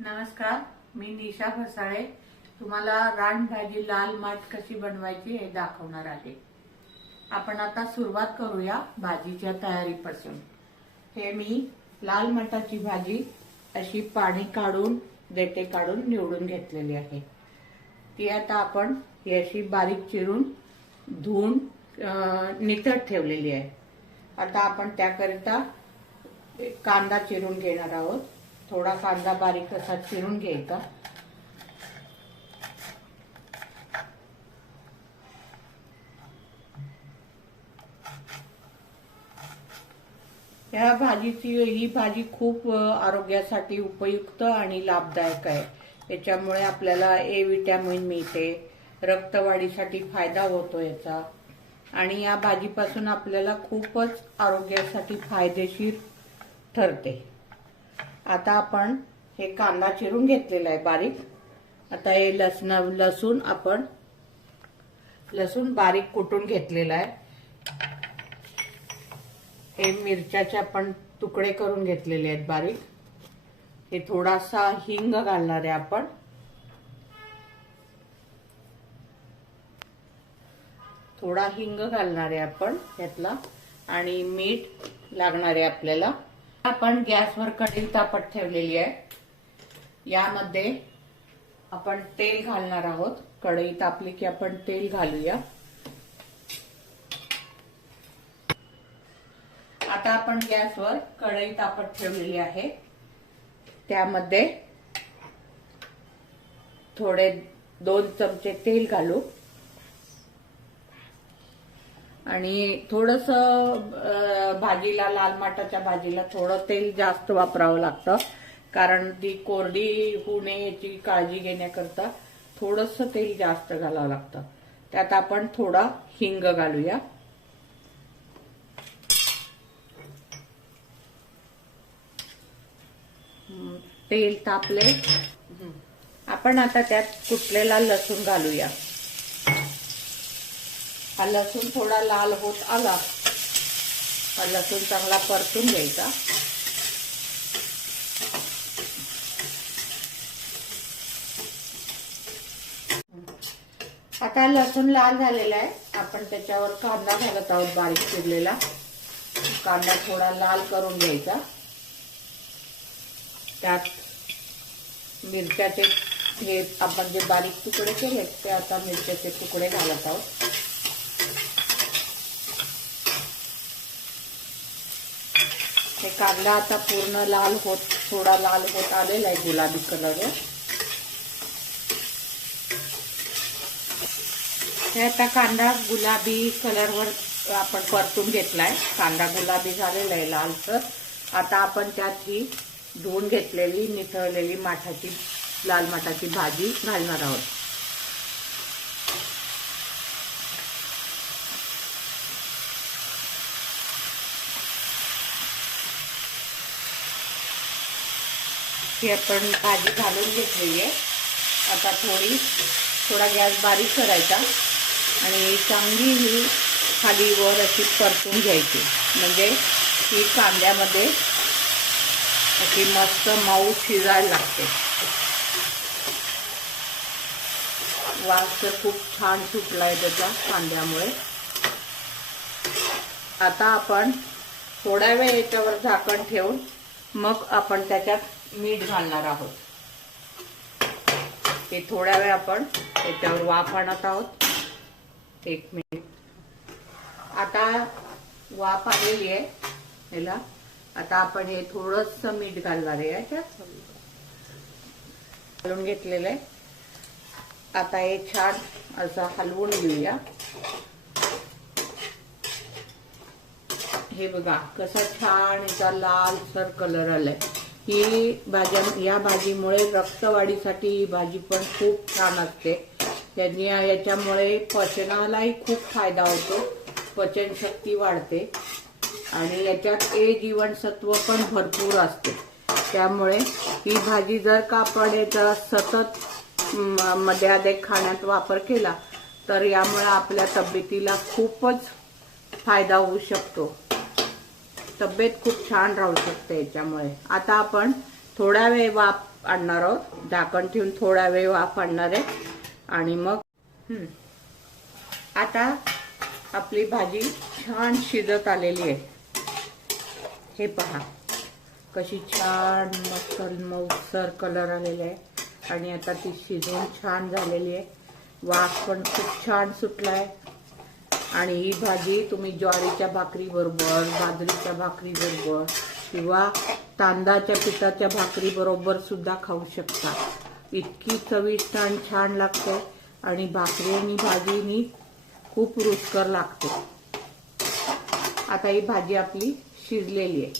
नमस्कार मी निशा फसाळे तुम्हाला रानभाजी लाल माठ कशी बनवायची हे दाखवणार आहे. आपण आता सुरुवात करूया भाजीच्या तयारीपासून. हे मी लाल मठाची भाजी अशी पाणी काढून देटे काढून निवडून घेतलेली आहे. ती आता आपण ही अशी बारीक चिरून धुवून अं, ठेवलेली आहे. आता आपण त्याकरिता कांदा चिरून घेणार आहोत. थोडा कांदा बारीक असा चिरून घ्यायचा. या भाजीची ही भाजी खूप आरोग्यासाठी उपयुक्त आणि लाभदायक आहे. याच्यामुळे आपल्याला ए विटॅमिन मिळते. रक्तवाढीसाठी फायदा होतो याचा. आणि या भाजीपासून आपल्याला खूपच आरोग्यासाठी फायदेशीर ठरते. आता आपण हे कांदा चिरून घेतलेला आहे बारीक. आता हे लसण लसूण आपण लसूण बारीक कुटून घेतलेला आहे. हे मिरच्याचे आपण तुकडे करून घेतलेले आहेत बारीक. हे थोडासा हिंग घालणार आहे आपण. थोडा हिंग घालणार आहे आपण यातला. आणि मीठ लागणार आहे आपल्याला. आपण गॅसवर कढई तापत ठेवलेली आहे. यामध्ये आपण तेल घालणार आहोत. कढई तापली की आपण तेल घालूया. आता आपण गॅसवर कढई तापत ठेवलेली आहे. त्यामध्ये थोडे दोन चमचे तेल घालू. आणि थोडस भाजीला लाल माटाच्या भाजीला थोडं तेल जास्त वापरावं लागतं. कारण ती कोरडी होऊ नये याची काळजी घेण्याकरता थोडस तेल जास्त घालावं लागतं. त्यात आपण थोडा हिंग घालूया. तेल तापले आपण आता त्यात कुटलेला लसूण घालूया. हा लसूण थोडा लाल होत आला हा लसूण चांगला परतून घ्यायचा. आता लसूण लाल झालेला आहे. आपण त्याच्यावर कांदा घालत आहोत बारीक चिरलेला. कांदा थोडा लाल करून घ्यायचा. त्यात मिरच्याचे हे आपण जे बारीक तुकडे केले ते आता मिरच्याचे तुकडे घालत आहोत. हे कांदा आता पूर्ण लाल होत थोडा लाल होत आलेला आहे गुलाबी कलर हे आता कांदा गुलाबी कलरवर आपण परतून घेतलाय. कांदा गुलाबी झालेला आहे लालसर आता आपण त्यात ही धुवून घेतलेली निथळलेली माठाची लाल माठाची भाजी घालणार आहोत. ही आपण भाजी घालून घेतलेली आहे. आता थोडी थोडा गॅस बारीक करायचा आणि चांगली ही खाली वर अशी परतून घ्यायची. म्हणजे ही कांद्यामध्ये अशी मस्त मऊ शिजायला लागते. वास तर खूप छान सुटलाय त्याचा कांद्यामुळे. आता आपण थोड्या वेळ याच्यावर झाकण ठेवून मग आपण त्याच्यात मीठ घालणार आहोत. ते थोड्या वेळ आपण त्याच्यावर वाफ आणत आहोत. एक मिनिट. आता वाफ आलेली आहे. याला आता आपण हे थोडस मीठ घालणार आहे याच्यात. घालून घेतलेलं आहे. आता हे छान असं हलवून घेऊया. हे बघा कसा छान याचा लालसर कलर आलाय. ही भाज्या या भाजीमुळे रक्तवाढीसाठी ही भाजी पण खूप छान असते. त्यांनी याच्यामुळे पचनालाही खूप फायदा होतो. पचनशक्ती वाढते. आणि याच्यात ए जीवनसत्व पण भरपूर असते. त्यामुळे ही भाजी जर का आपण याचा सतत म, मध्ये आधे खाण्यात वापर केला तर यामुळे आपल्या तब्येतीला खूपच फायदा होऊ शकतो. तब्येत खूप छान राहू शकते याच्यामुळे. आता आपण थोडा वेळ वाफ आणणार आहोत. झाकण ठेवून थोडा वेळ वाफ आणणार आहे. आणि मग आता आपली भाजी छान शिजत आलेली आहे. हे पहा. कशी छान मस्त मऊसर कलर आलेला आहे. आणि आता ती शिजून छान झालेली आहे. वाफ पण खूप छान सुटला आहे आणि ही भाजी तुम्ही ज्वारीच्या भाकरी बरोबर बाजरीच्या भाकरी बरोबर किंवा तांदळाच्या पिठाच्या भाकरी बरोबर सुद्धा खाऊ शकता. इतकी चविष्ट आणि छान लागते आणि भाकरी आणि भाजीनी खूप रुचकर लागते. आता ही भाजी आपली शिजलेली आहे.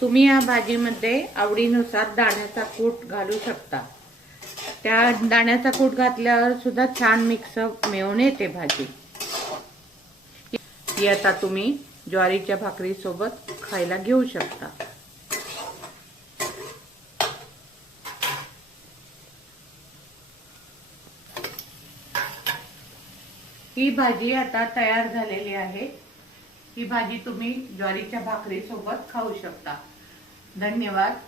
तुम्ही या भाजीमध्ये आवडीनुसार दाण्याचा कूट घालू शकता. त्या दाण्याचा कूट घातल्यावर सुद्धा छान मिक्स मिळून येते भाजी. ही आता तुम्ही ज्वारीच्या भाकरी सोबत खायला घेऊ शकता. ही भाजी आता तयार झालेली आहे. ही भाजी तुम्ही ज्वारीच्या भाकरीसोबत खाऊ शकता. धन्यवाद.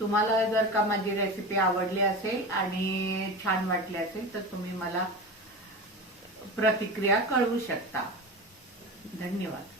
तुम्हाला जर का माझी रेसिपी आवडली असेल आणि छान वाटली असेल तर तुम्ही मला प्रतिक्रिया कळवू शकता. धन्यवाद.